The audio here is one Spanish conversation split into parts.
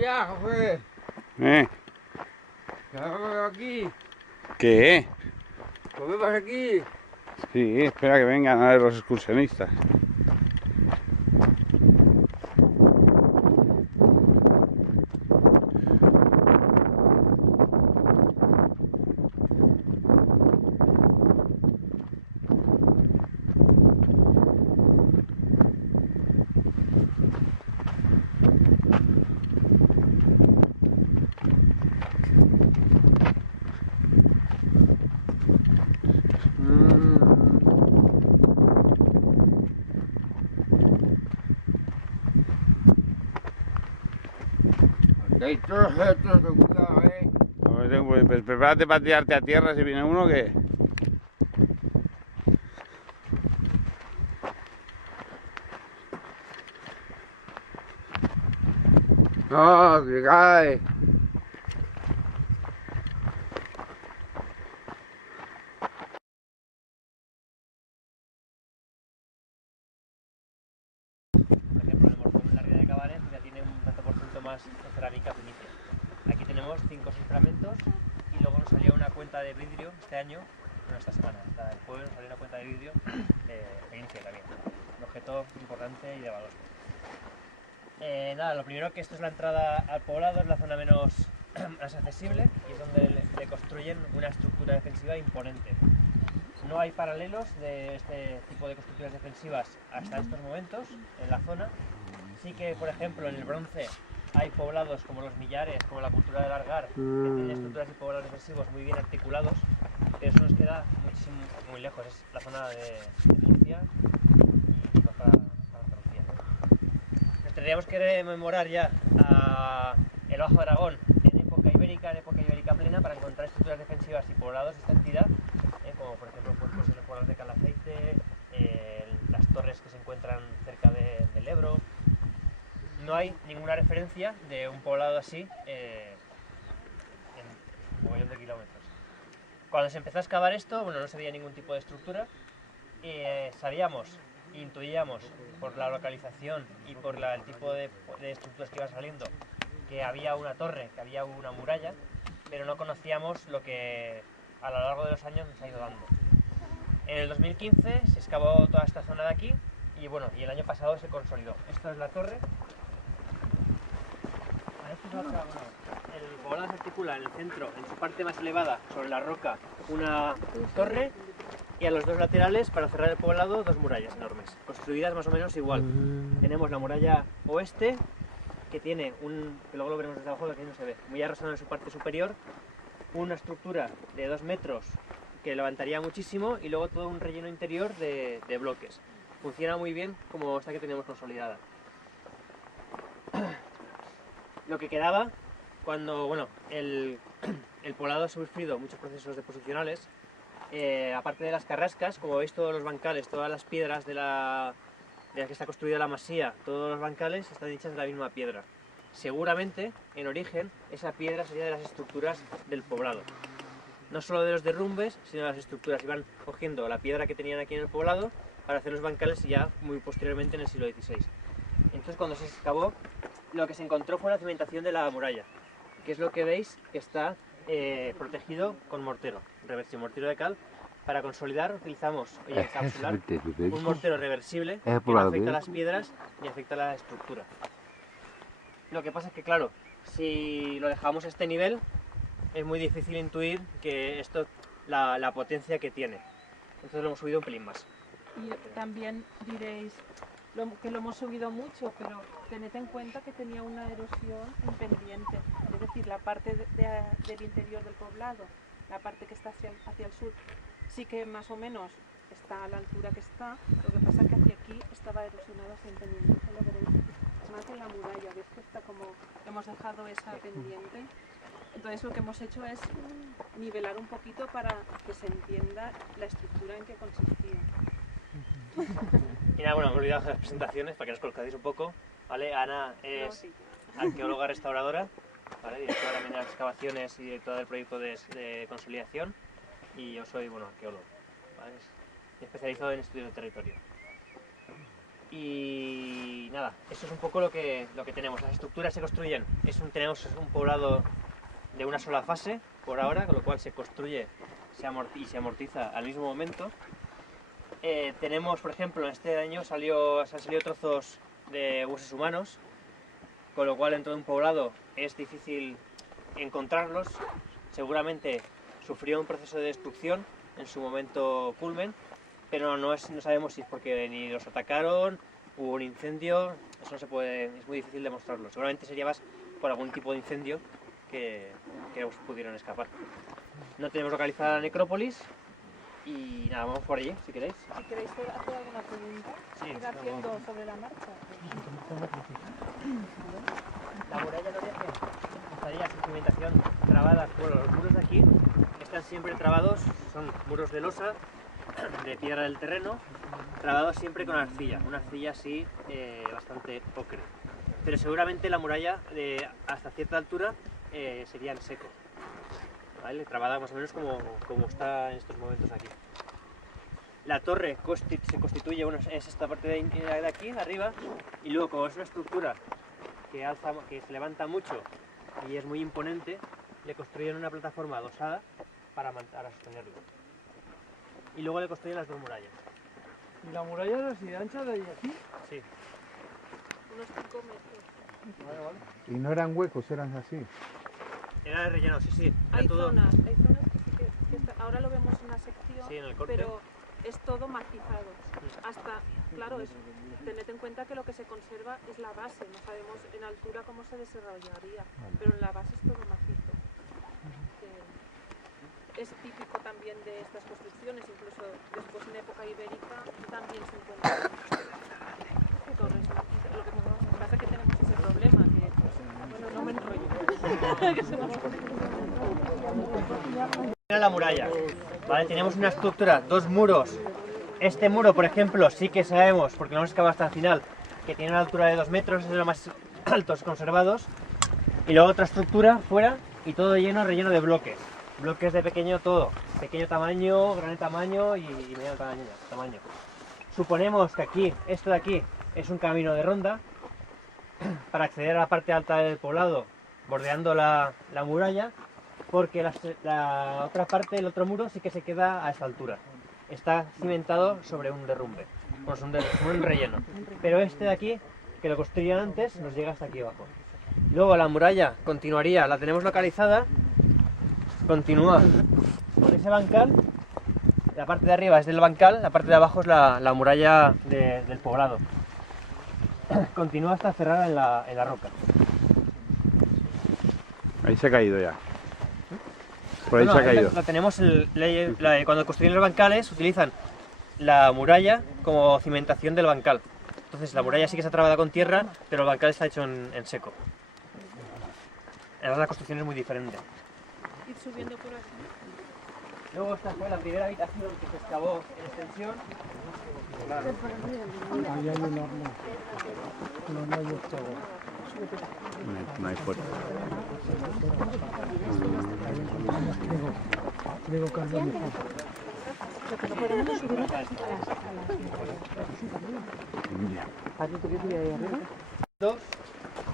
ya, José. ¿Eh? Ya me veo aquí. ¿Qué? ¿Por qué vas aquí? Sí, espera que vengan a ver los excursionistas. Aquí hay todos estos, cuidado, Pues prepárate para tirarte a tierra si viene uno que... No, que cae. Por ejemplo, en el Morcón, en la Ría de Cabanes, ya tiene un tanto por ciento más de cerámica fenicia. Aquí tenemos 5 o 6 fragmentos y luego nos salió una cuenta de vidrio este año, bueno, esta semana, hasta el jueves nos salió una cuenta de vidrio fenicia también. Un objeto importante y de valor. Nada, lo primero que esto es la entrada al poblado, es la zona menos más accesible y es donde le construyen una estructura defensiva imponente. No hay paralelos de este tipo de construcciones defensivas hasta estos momentos en la zona. Sí que, por ejemplo, en el bronce hay poblados como los Millares, como la cultura del Argar, que tienen estructuras y poblados defensivos muy bien articulados, pero eso nos queda muy lejos, es la zona de Murcia y no para Andalucía. Nos tendríamos que rememorar ya a el Bajo Aragón en época ibérica plena, para encontrar estructuras defensivas y poblados de esta entidad, como por ejemplo pues los poblados de Calaceite, las torres que se encuentran cerca del Ebro. No hay ninguna referencia de un poblado así en un mogollón de kilómetros. Cuando se empezó a excavar esto, bueno, no se veía ningún tipo de estructura. Intuíamos por la localización y por el tipo de estructuras que iban saliendo, que había una torre, que había una muralla, pero no conocíamos lo que a lo largo de los años nos ha ido dando. En el 2015 se excavó toda esta zona de aquí y bueno, y el año pasado se consolidó. Esto es la torre. El poblado se articula en el centro, en su parte más elevada, sobre la roca, una torre, y a los dos laterales, para cerrar el poblado, dos murallas enormes, construidas más o menos igual. Tenemos la muralla oeste, que tiene que luego lo veremos desde abajo, que aquí no se ve, muy arrasado en su parte superior, una estructura de 2 metros que levantaría muchísimo, y luego todo un relleno interior de bloques. Funciona muy bien como esta que tenemos consolidada. Lo que quedaba cuando el poblado ha sufrido muchos procesos deposicionales, aparte de las carrascas, como veis, todos los bancales, todas las piedras de las que está construida la masía, todos los bancales están hechas de la misma piedra. Seguramente, en origen, esa piedra sería de las estructuras del poblado. No solo de los derrumbes, sino de las estructuras. Iban cogiendo la piedra que tenían aquí en el poblado para hacer los bancales, y ya muy posteriormente, en el siglo XVI. Entonces, cuando se excavó, lo que se encontró fue la cimentación de la muralla, que es lo que veis que está protegido con mortero, mortero de cal. Para consolidar utilizamos un mortero reversible que no afecta a las piedras ni afecta a la estructura. Lo que pasa es que, claro, si lo dejamos a este nivel, es muy difícil intuir que esto, la potencia que tiene. Entonces lo hemos subido un pelín más. Y también diréis que lo hemos subido mucho, pero tened en cuenta que tenía una erosión en pendiente, es decir, la parte del interior del poblado, la parte que está hacia el sur, sí que más o menos está a la altura que está. Lo que pasa es que hacia aquí estaba erosionado sin pendiente, eso lo veréis más en la muralla, ves que está como, hemos dejado esa pendiente. Entonces lo que hemos hecho es nivelar un poquito para que se entienda la estructura en que consistía. Y nada, bueno, me he olvidado de las presentaciones para que nos conozcáis un poco, ¿vale? Ana es arqueóloga restauradora, ¿vale? Directora también de las excavaciones y directora del proyecto de consolidación, y yo soy, bueno, arqueólogo, ¿vale? Especializado en estudios de territorio. Y nada, eso es un poco lo que tenemos. Las estructuras se construyen, tenemos un poblado de una sola fase por ahora, con lo cual se construye y se amortiza al mismo momento. Tenemos, por ejemplo, este año se han salido trozos de huesos humanos, con lo cual dentro de un poblado es difícil encontrarlos. Seguramente sufrió un proceso de destrucción en su momento culmen, pero no sabemos si es porque ni los atacaron, hubo un incendio, eso no se puede, es muy difícil demostrarlo. Seguramente sería más por algún tipo de incendio que pudieron escapar. No tenemos localizada la necrópolis y nada, vamos por allí si queréis. Si queréis hacer alguna pregunta, Sí, ir haciendo sobre la marcha. La muralla no estaría su cimentación trabada. Bueno, los muros de aquí están siempre trabados, son muros de losa, de piedra del terreno, trabados siempre con arcilla, una arcilla así bastante ocre. Pero seguramente la muralla hasta cierta altura sería en seco, ¿vale? Trabada más o menos como está en estos momentos aquí. La torre se constituye, es esta parte de aquí, arriba, y luego como es una estructura que se levanta mucho y es muy imponente, le construyen una plataforma adosada para sostenerlo. Y luego le construyen las dos murallas. ¿Y la muralla era así de ancha de ahí a aquí? Sí. Unos 5 metros. Vale, vale. Y no eran huecos, eran así. Era de relleno, sí, sí. Era Hay todo... zonas que sí que ahora lo vemos en una sección, Sí, en el corte. pero es todo macizado. Hasta, claro, tened en cuenta que lo que se conserva es la base, no sabemos en altura cómo se desarrollaría, pero en la base es todo macizo. Es típico también de estas construcciones, incluso después en época ibérica también se encuentran torres macizas. Lo que pasa es que tenemos ese problema, que bueno, no me enrollo. La muralla, ¿vale? Tenemos una estructura, dos muros. Este muro, por ejemplo, sí que sabemos, porque lo hemos excavado hasta el final, que tiene una altura de 2 metros, es de los más altos conservados. Y luego otra estructura fuera y todo relleno de bloques. Bloques de pequeño tamaño, gran tamaño y mediano tamaño. Suponemos que aquí, esto de aquí, es un camino de ronda para acceder a la parte alta del poblado, bordeando la muralla, porque la otra parte, el otro muro, sí que se queda a esta altura. Está cimentado sobre un derrumbe, pues un relleno. Pero este de aquí, que lo construyeron antes, nos llega hasta aquí abajo. Luego la muralla continuaría, la tenemos localizada, continúa con ese bancal. La parte de arriba es del bancal, la parte de abajo es la muralla del poblado. Continúa hasta cerrada en la roca. Ahí se ha caído ya. Por ahí No, se ha caído. la tenemos cuando construyen los bancales utilizan la muralla como cimentación del bancal. Entonces la muralla sí que está trabada con tierra, pero el bancal está hecho en seco. Además la construcción es muy diferente. Ir subiendo por aquí. Luego esta fue la primera habitación que se excavó en extensión. Ahí hay un horno. No hay octavo. No hay fuerza. Traigo carbón. Dos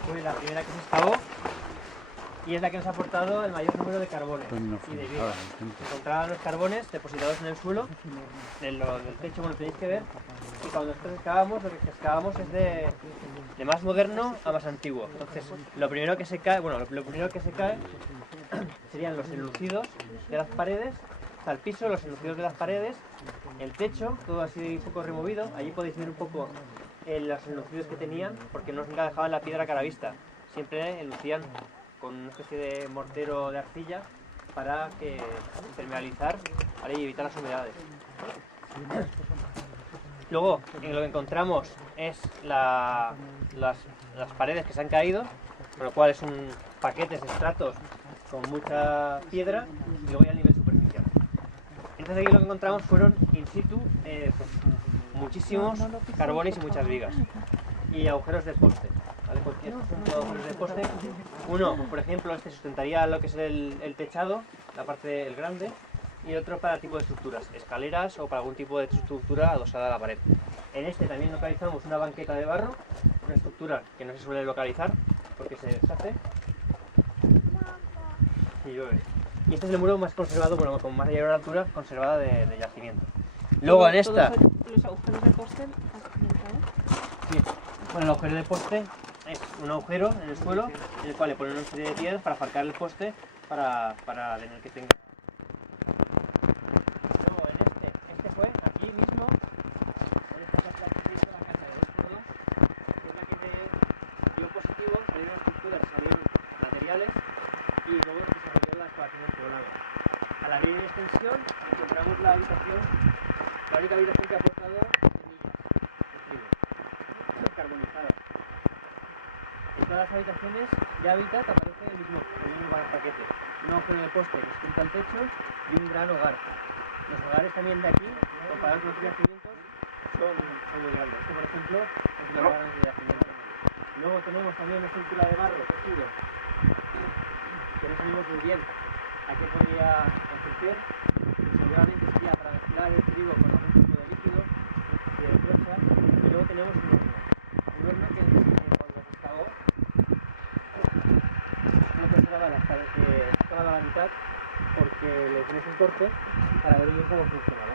fue la primera que se excavó y es la que nos ha aportado el mayor número de carbones y de vigas. Se encontraban los carbones depositados en el suelo, del techo, como lo tenéis que ver, y cuando nosotros excavamos, lo que excavamos es de más moderno a más antiguo. Entonces, lo primero que se cae, serían los enlucidos de las paredes, hasta el piso, los enlucidos de las paredes, el techo, todo así un poco removido. Allí podéis ver un poco los enlucidos que tenían, porque no nunca dejaban la piedra cara a vista, siempre enlucían con una especie de mortero de arcilla para impermeabilizar, ¿vale? Y evitar las humedades. Luego, en lo que encontramos es las paredes que se han caído, con lo cual es un paquete de estratos con mucha piedra y luego ya el nivel superficial. Entonces aquí lo que encontramos fueron in situ pues, muchísimos carbones y muchas vigas y agujeros de poste. ¿Vale? Porque estos son todos agujeros de poste. Uno, por ejemplo, este sustentaría lo que es el techado, la parte del grande, y otro para tipo de estructuras, escaleras o para algún tipo de estructura adosada a la pared. En este también localizamos una banqueta de barro, una estructura que no se suele localizar porque se deshace y llueve. Y este es el muro más conservado, bueno, con mayor altura conservada de yacimiento. Luego en esta... Los agujeros de poste accidentados. Sí. Bueno, el agujero de poste es un agujero en el suelo en el cual le ponen una serie de piedras para marcar el poste para tener que tenga. Luego en este fue aquí mismo, en esta casa de la casa de 2x2, que es la que dio positivo, salieron estructuras, salieron materiales y luego se desarrolló la excavación del poblado. A la línea de extensión encontramos la habitación, la única habitación que ha aportado semillas de trigo carbonizadas. En todas las habitaciones de hábitat aparece el mismo paquete. Un agujero de poste que se junta al techo y un gran hogar. Los hogares también de aquí, comparados con los yacimientos, son muy grandes. Este, por ejemplo, es el hogar de yacimiento. Luego tenemos también una estructura de barro tejido, que no sabemos muy bien a qué podría ofrecer. Seguramente sería para mezclar el trigo con algún tipo de líquido, una especie de brocha. Y luego tenemos un horno que cuando se excavó no conservaba excavado a la mitad porque le hicimos un corte para ver bien cómo funcionaba.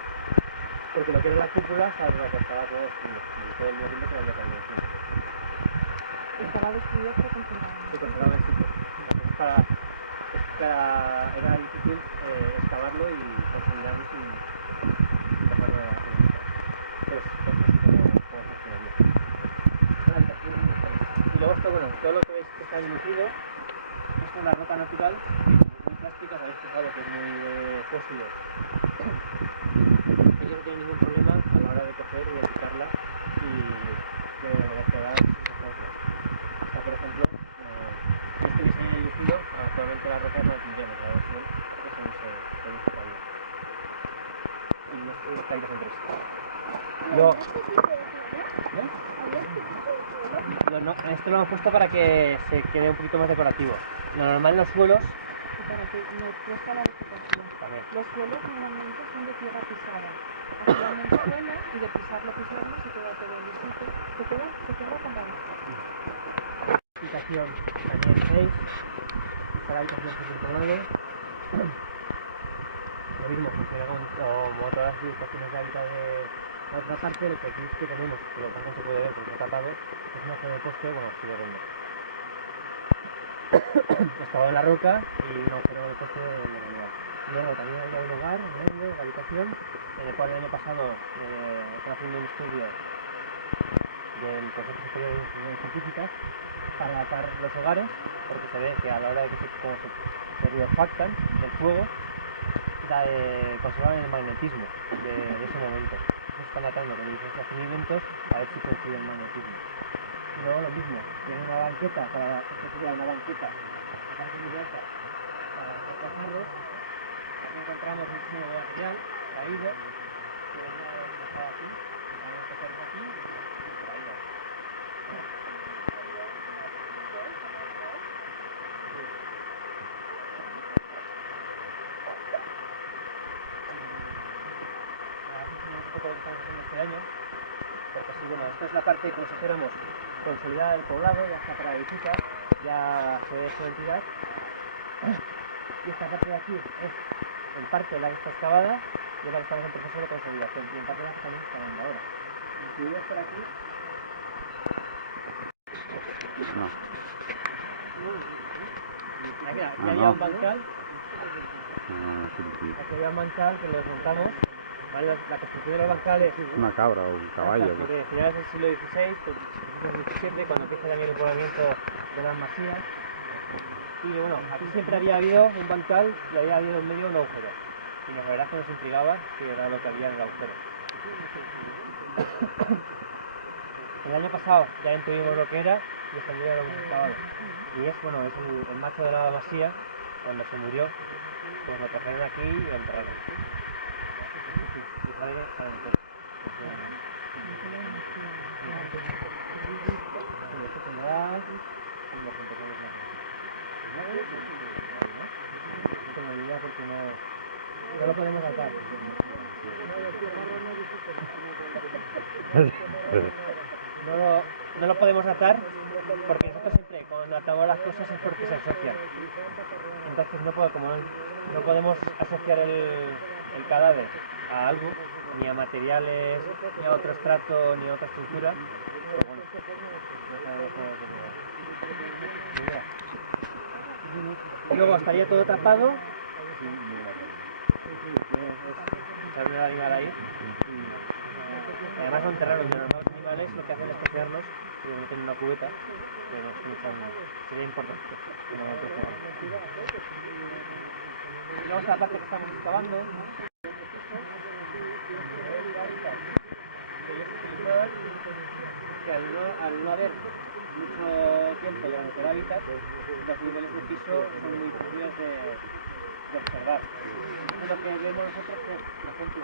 Porque lo que era la cúpula estaba todo destruido y todo el tiempo se lo había caído encima. Estaba destruido pero funcionaba. Se conservaba el sitio. Entonces era difícil excavarlo y consolidarlo sin dejarlo de hacer. Entonces, como funcionaría. Y luego esto, bueno, todo lo que veis que está enlucido, esto es la roca natural, muy plástica, sabéis fijado que es muy fósil. Ellos no tienen ningún problema a la hora de coger y de picarla y de quedar sin sustancia. O sea, por ejemplo, este diseño enlucido, actualmente la roca no la tendremos, la versión que se necesitaría. Y esta habitación 3. Luego, no, esto lo hemos puesto para que se quede un poquito más decorativo. Lo normal en los suelos Y para que no crezca la vegetación. también. Los suelos normalmente son de tierra pisada. Activan el suelo y de pisarlo se queda todo lisito. Se queda como Habitación también 6. Esta la habitación por otro lado. Lo mismo funciona como todas las habitaciones de hábitat de la otra parte. El que aquí que tenemos, pero tampoco se puede ver porque está tapado, es un agujero de poste, bueno, así de grande. Excavado en la roca y un agujero de poste de manual. Luego también había un hogar en medio, una habitación, en el cual el año pasado están haciendo un estudio del Consejo Superior de Investigaciones Científicas para adaptar los hogares, porque se ve que a la hora de que se refactan del fuego, conservan el magnetismo de ese momento. Eso están datando con diferentes yacimientos a ver si coincide el magnetismo. Y luego lo mismo, tienen una banqueta, esto sería una banqueta bastante muy alta para hacer cajarros. Aquí encontramos un nuevo material, traído, que venía dejado aquí, van a coger aquí y traído. Esto es lo que estamos haciendo este año, porque así, bueno, esto es la parte, como si dijéramos, consolidada del poblado, ya está para visitas, ya se ve su entidad. Y esta parte de aquí es en parte la que está excavada, y ahora estamos en proceso de consolidación, y en parte la que estamos excavando ahora. Incluidos por aquí. No. Aquí no. había un bancal, Sí. aquí había un bancal que lo desmontamos. ¿Vale? La construcción de los bancales Una cabra o un caballo. de finales del siglo XVI, principios del XVII, cuando empieza también el poblamiento de las masías. Y bueno, aquí siempre había habido un bancal y había habido en medio un agujero. Y la verdad que nos intrigaba que era lo que había en el agujero. El año pasado ya intuimos lo que era y este año ya lo hemos excavado. Y es, bueno, es el macho de la masía, cuando se murió, pues lo trajeron aquí y lo enterraron. Y sale todo. No tengo idea porque no lo podemos sacar. No lo podemos atar porque nosotros siempre cuando atamos las cosas es porque se asocian. Entonces no podemos asociar el cadáver a algo, ni a materiales, ni a otro estrato, ni a otra estructura. Pero bueno, luego estaría todo tapado. Echarle el animal ahí. Además son terrenos de los animales, lo que hacen es cocerlos y lo meten en una cubeta, pero sería importante que no procedan. Y luego esta parte que estamos excavando, que al no haber mucho tiempo durante el hábitat, los niveles de piso son muy difíciles de observar. Entonces lo que vemos nosotros es, por ejemplo,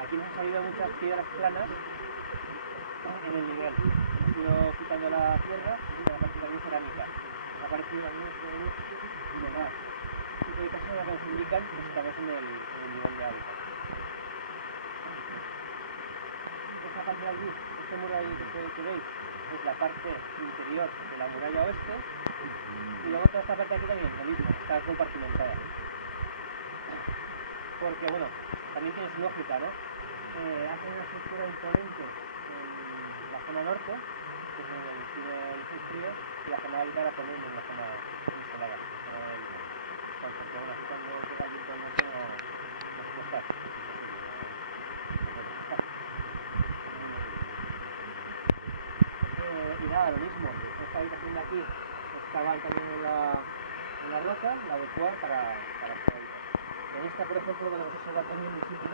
aquí nos han salido muchas piedras planas en el nivel. Hemos ido quitando la tierra y la parte también cerámica. Nos ha aparecido también y demás. Y que casi lo que nos indican que estamos en el nivel de hábitat. Esta parte de aquí, este muro ahí que veis, es la parte interior de la muralla oeste. Y luego toda esta parte de aquí también, lo mismo, está compartimentada. Porque bueno, también tiene su lógica, ¿no? Hace una estructura imponente en la zona norte, que es donde tiene el frío, y la zona alta la ponen en la zona instalada. Porque bueno, aquí cuando llega el viento al norte no se puede estar. Y nada, lo mismo, esta habitación de aquí excavan también en la roca, la adecua para esta habitación. En esta, por ejemplo, podemos observar también un sitio.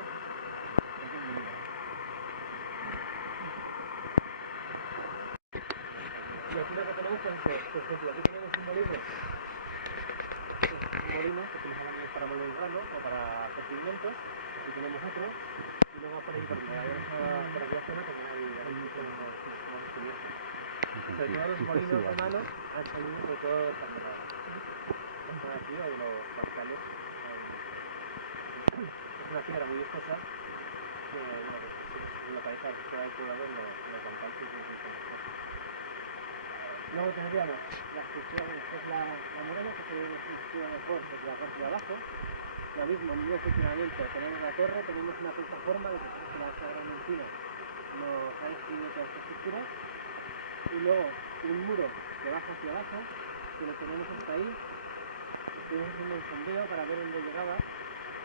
Y aquí lo que tenemos es, por ejemplo, aquí tenemos un molino. Un molino que utilizamos para moler el grano o para hacer pigmentos. Aquí tenemos otro. Y luego por ahí, por aquella zona, también hay muchos estudios. Sobre todo los molinos romanos han salido sobre todo de la zona aquí o de los bancales. Es una piedra muy viscosa que localiza fuera del poblado en los bancales y luego tendríamos la estructura, esta es la muralla que se ve una estructura mejor desde la parte de abajo. Lo mismo, en mismo funcionamiento. Tenemos la torre, tenemos una plataforma de que la Sagrada Encina nos ha descrito toda esta estructura. Y luego un muro que baja hacia abajo, que lo tenemos hasta ahí. Estuvimos haciendo un sondeo para ver dónde llegaba.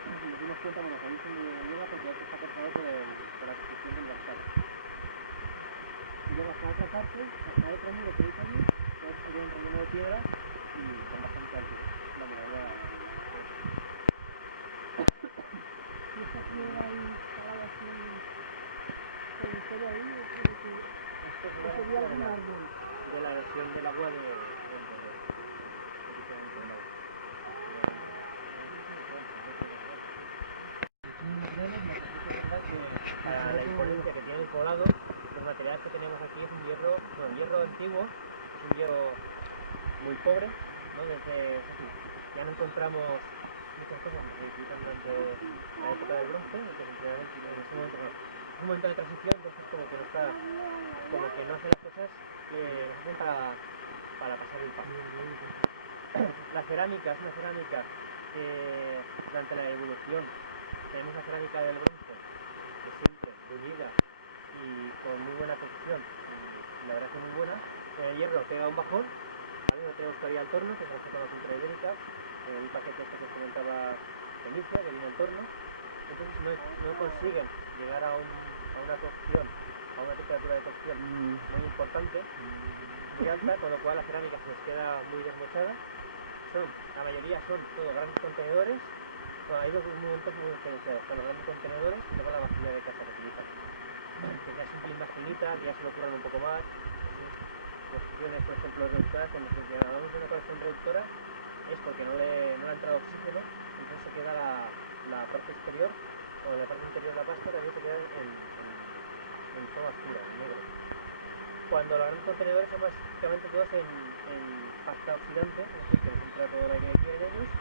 Y nos dimos cuenta, bueno, que ahí se llega porque está cortado por la construcción del bastar. Y luego hasta otra parte, hasta otro muro que veis allí, que sería un relleno de piedra y con bastante altura. La muralla. Y esta piedra ahí instalada así, con todo ahí, Esto sería algún árbol. de la versión del agua del para la imponencia que tiene el poblado, los materiales que tenemos aquí es un hierro antiguo, es un hierro muy pobre, ¿no? Ya no encontramos muchas cosas que se utilizan durante la época del bronce, entonces en ese momento no. Es un momento de transición, entonces como que no hace las cosas que hacen para pasar el paso. La cerámica es una cerámica durante la evolución tenemos la cerámica del bronce, que siempre pulida y con muy buena cocción, y la verdad que muy buena. Con el hierro pega un bajón, ¿vale? No tenemos todavía el torno, que es con la cultura ibérica, el paquete este que os comentaba Felicia, que viene en torno. Entonces no consiguen llegar a una cocción, a una temperatura de cocción muy importante, muy alta, con lo cual la cerámica se les queda muy desmochada. La mayoría son todos grandes contenedores. Bueno, hay dos movimientos muy diferenciados, son los grandes contenedores y luego la vajilla de casa que utilizan. Que ya es un pelín más finita, que ya se lo curan un poco más. Cuestiones, por ejemplo, reductoras, cuando hablamos de una colección reductora es porque no le ha entrado oxígeno, entonces se queda la parte exterior o la parte interior de la pasta también se queda en forma oscura, en negro. Cuando los grandes contenedores son básicamente todos en pasta oxidante, es decir, que les entra todo el aire que quieren ellos.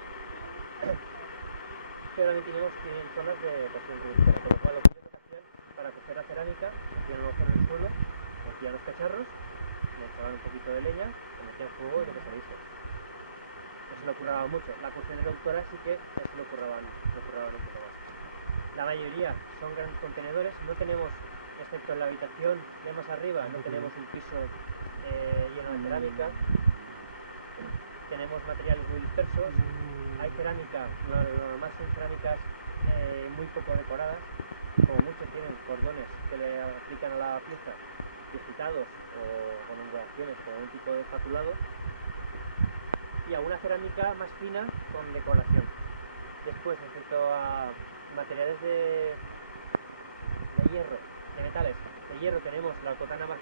que ahora mismo tienen zonas de cocción reductora, con lo cual lo que hacían para cocer la cerámica, hacían un agujero en el suelo, metían los cacharros, le echaban un poquito de leña, le metían fuego y lo que saliese. No se le ocurraba mucho. La cocción reductora sí que se le ocurraba un poco más. La mayoría son grandes contenedores, no tenemos, excepto en la habitación de más arriba, no tenemos un piso lleno de cerámica. Tenemos materiales muy dispersos, hay cerámica, lo normal son cerámicas muy poco decoradas, como mucho tienen cordones que le aplican a la pieza, digitados o con ondulaciones, con un tipo de espatulado, y alguna cerámica más fina con decoración. Después, respecto a materiales de hierro, de metales, de hierro tenemos la autocana más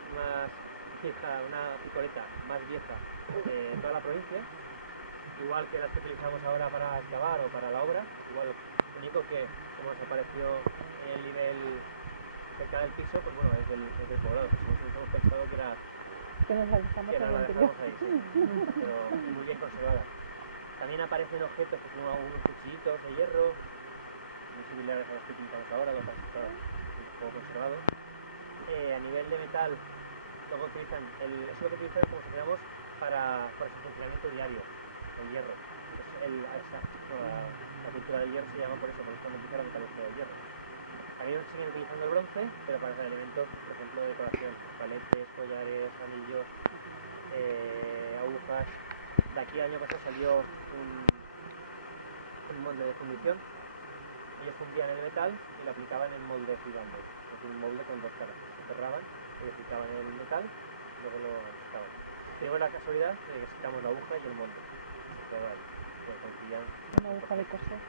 vieja, una picoleta más vieja de toda la provincia, igual que las que utilizamos ahora para excavar o para la obra. Igual, lo único que como desapareció en el nivel cerca del piso, pues bueno, es del poblado. Nosotros hemos pensado que era Que nos la dejamos que en no el la interior. dejamos ahí, sí, pero muy bien conservada. También aparecen objetos que son algunos cuchillitos de hierro, muy similares a los que utilizamos ahora, lo que está un poco conservado. A nivel de metal, luego utilizan eso es lo que utilizan, como si dijéramos, para su funcionamiento diario, el hierro. La pintura del hierro se llama por eso, porque es cuando empieza la metalurgia del hierro. También siguen utilizando el bronce, pero para hacer elementos, por ejemplo, de decoración, paletes, collares, anillos, agujas. De aquí al año pasado salió un molde de fundición. Ellos fundían el metal y lo aplicaban en moldes gigantes. Es un molde con dos caras. Se cerraban, le aplicaban el metal y luego lo sacaban. Tenemos la casualidad de que sacamos la aguja y el molde. Pero bueno, pues coincidían. Una aguja de coser,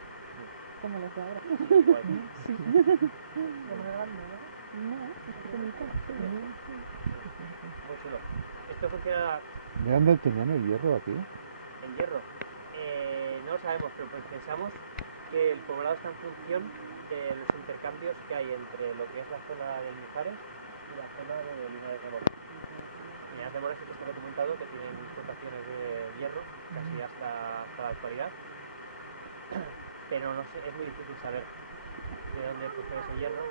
como las de ahora. Guay. Sí. Pero no grande, ¿no? No, es pequeñita. Muy chulo. Esto funciona ¿De dónde tenían el hierro aquí? en hierro. No lo sabemos, pero pues pensamos que el poblado está en función de los intercambios que hay entre lo que es la zona de Mijares y la zona de Linares de Mora. Linares de Mora sí que está documentado que tienen explotaciones de hierro casi hasta la actualidad, pero no sé, es muy difícil saber de dónde procede ese hierro.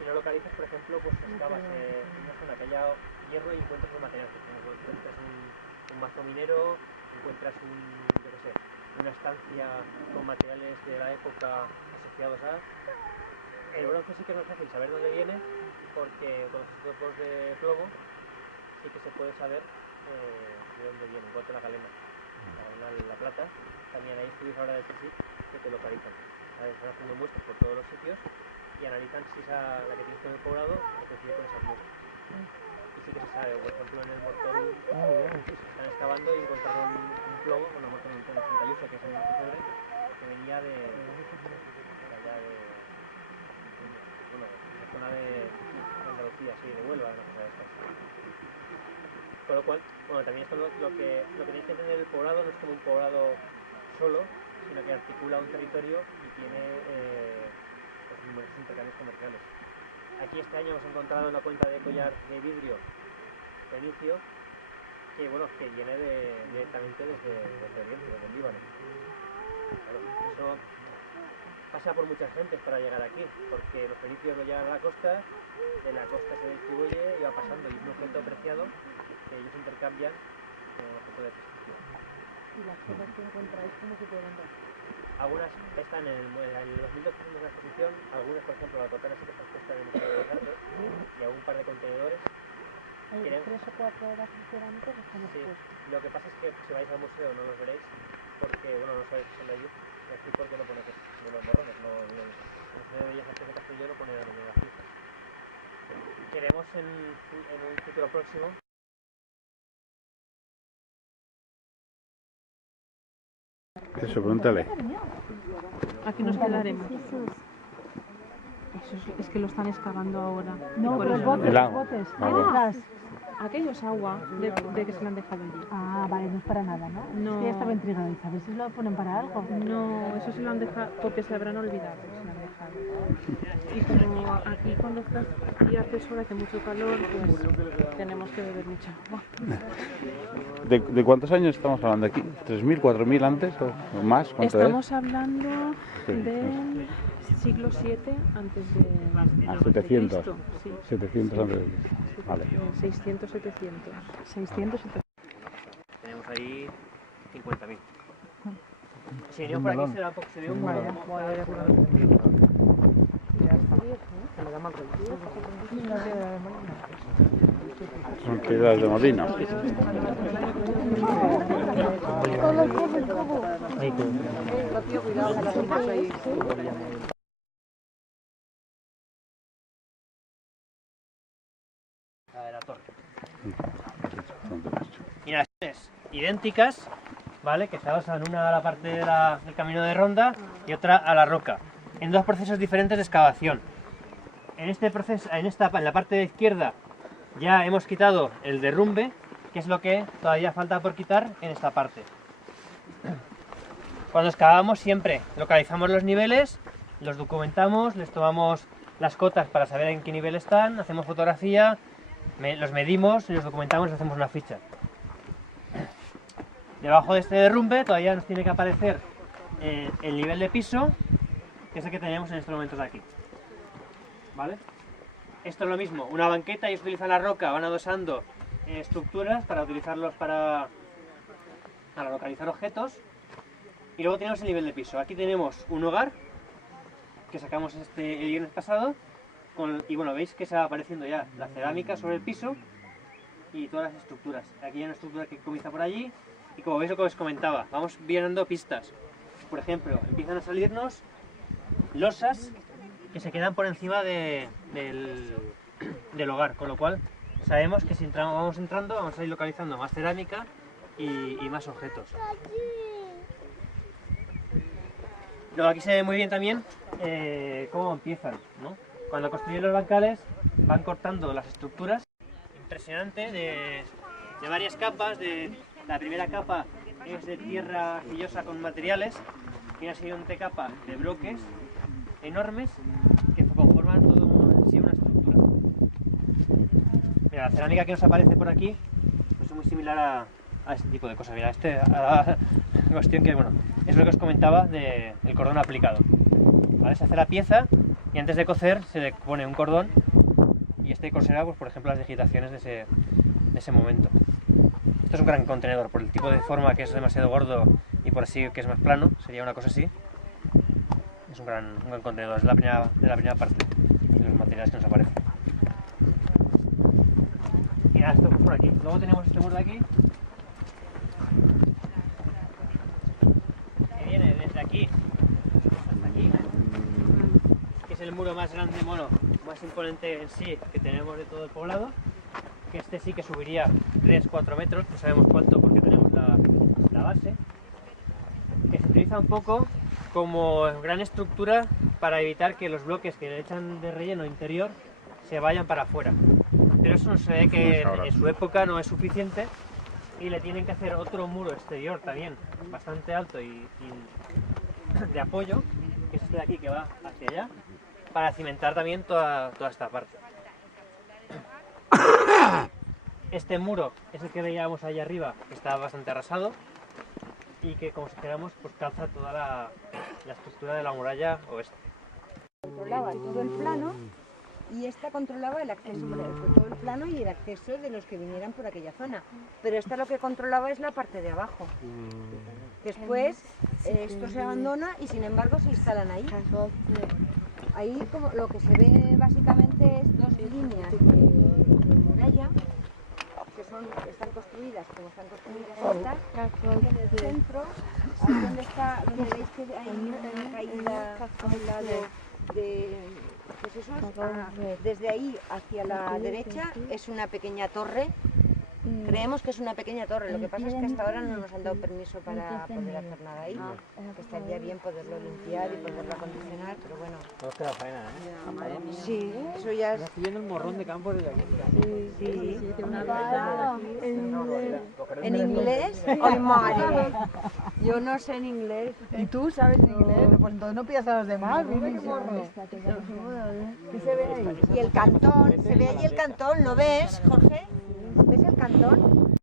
Si lo localizas, por ejemplo, pues excavas en una zona que haya hierro y encuentras un material, como encuentras un mazo minero, encuentras yo qué sé, una estancia con materiales de la época asociados a... El bronce sí que es más fácil saber dónde viene, porque con los isótopos de plomo sí que se puede saber de dónde viene, igual que la galena. La plata, también hay estudios ahora del CSIC que te localizan. Están haciendo muestras por todos los sitios y analizan si la que tienes con el poblado coincide con esas muestras. Y sí que se sabe, por ejemplo en el Mortorum se están excavando y encontraron un plomo, bueno, Mortorum en Santayusa, que es en Montefiore, que venía de allá de la zona de Andalucía, sí, de Huelva, una cosa de estas. Con lo cual, bueno, también esto lo que tenéis que entender, el poblado no es como un poblado solo, sino que articula un territorio y tiene pues, numerosos intercambios comerciales. Aquí este año hemos encontrado una cuenta de collar de vidrio fenicio que bueno, que viene directamente desde Oriente, desde el Líbano. Claro, eso pasa por muchas gentes para llegar aquí, porque los fenicios lo llevan a la costa, de la costa se distribuye y va pasando, y es un objeto preciado que ellos intercambian con un objeto de prestigio. ¿Y las cosas que encontráis cómo se pueden ver? Algunas están en los 1200 de la exposición, algunas, por ejemplo, la totana sí que está expuesta en el Museo de las Artes, y algún par de contenedores. Hay 3 o 4 horas de cerámicas están Sí, expuestas. lo que pasa es que si vais al museo no los veréis, porque, bueno, no sabéis si son de allí, aquí porque no pone que es de los morrones, no, en el Museo de Bellas Artes de Castellón no pone de las fiestas. Queremos en un futuro próximo Eso, pregúntale. Aquí nos quedaremos. Es que lo están excavando ahora. No, por los eso botes, El los agua. botes. Ah, Ahí bueno. detrás. Aquello es agua de que se lo han dejado allí. Ah, vale, no es para nada, ¿no? No. Es que ya estaba intrigada y a ver si lo ponen para algo. No, eso se lo han dejado porque se habrán olvidado. Se lo han dejado. Y como aquí cuando estás y hace sol, hace mucho calor, pues tenemos que beber mucha agua. ¿De cuántos años estamos hablando aquí? ¿3.000, 4.000 antes o más? ¿Cuánto Estamos hablando Sí, del siglo VII antes de Ah, 700. Cristo, sí. 700 antes de Cristo. Vale. 600, 700. 600, 700. Tenemos ahí 50.000. Si venimos por aquí se ve un Son piedras de molino. La de la torre. Y las tres idénticas, ¿vale? Que se adosan una a la parte del camino de ronda y otra a la roca, en dos procesos diferentes de excavación. En este proceso, en la parte de izquierda, ya hemos quitado el derrumbe, que es lo que todavía falta por quitar en esta parte. Cuando excavamos siempre localizamos los niveles, los documentamos, les tomamos las cotas para saber en qué nivel están, hacemos fotografía, los medimos, los documentamos y hacemos una ficha. Debajo de este derrumbe todavía nos tiene que aparecer el nivel de piso, que es el que tenemos en estos momentos aquí. ¿Vale? Esto es lo mismo, una banqueta, ellos utilizan la roca, van adosando estructuras para utilizarlos para localizar objetos. Y luego tenemos el nivel de piso. Aquí tenemos un hogar que sacamos el viernes pasado. Y bueno, veis que se va apareciendo ya la cerámica sobre el piso y todas las estructuras. Aquí hay una estructura que comienza por allí. Y como veis, lo que os comentaba, vamos viendo pistas. Por ejemplo, empiezan a salirnos losas que se quedan por encima del hogar, con lo cual sabemos que si vamos entrando vamos a ir localizando más cerámica y más objetos. Luego aquí se ve muy bien también cómo empiezan, ¿no? Cuando construyen los bancales van cortando las estructuras. Impresionante, de varias capas. La primera capa es de tierra arcillosa con materiales, y la siguiente capa de bloques enormes que conforman todo en sí una estructura. Mira, la cerámica que nos aparece por aquí pues es muy similar a este tipo de cosas. Mira, la cuestión que, bueno, es lo que os comentaba del cordón aplicado. ¿Vale? Se hace la pieza y antes de cocer se le pone un cordón y este conserva, pues, por ejemplo, las vegetaciones de ese momento. Esto es un gran contenedor, por el tipo de forma que es demasiado gordo y por así que es más plano, sería una cosa así. Es un gran contenedor, es de la primera parte de los materiales que nos aparecen. Y nada, esto por aquí. Luego tenemos este muro de aquí, que viene desde aquí hasta aquí, que es el muro más grande, bueno, más imponente en sí que tenemos de todo el poblado. Que este sí que subiría 3-4 metros, no sabemos cuánto porque tenemos la base, que se utiliza un poco como gran estructura para evitar que los bloques que le echan de relleno interior se vayan para afuera. Pero eso no se ve que en su época no es suficiente y le tienen que hacer otro muro exterior también bastante alto y de apoyo, que es este de aquí que va hacia allá, para cimentar también toda esta parte. Este muro es el que veíamos ahí arriba, que está bastante arrasado y que, como si dijéramos, pues calza toda la estructura de la muralla oeste. Controlaba todo el plano y esta controlaba el acceso, todo el plano y el acceso de los que vinieran por aquella zona. Pero esta lo que controlaba es la parte de abajo. Después esto se abandona y sin embargo se instalan ahí. Ahí como lo que se ve básicamente es dos líneas de muralla que están construidas como están construidas estas, y en el centro, ahí donde está, donde veis que hay una caída a un lado pues eso, desde ahí hacia la derecha es una pequeña torre. Creemos que es una pequeña torre, lo que pasa es que hasta ahora no nos han dado permiso para poder hacer nada ahí, que estaría bien poderlo limpiar y poderlo acondicionar, pero bueno. Todo queda faena, ¿eh? Sí, eso ya es... Estoy viendo un morrón de campo desde aquí. En inglés, ¡ay madre! Yo no sé en inglés. ¿Y tú sabes en inglés? Pues entonces no pidas a los demás, mira qué morro. ¿Qué se ve ahí? Y el cantón, se ve allí el cantón, ¿lo ves, Jorge? ¿Ves el cantón?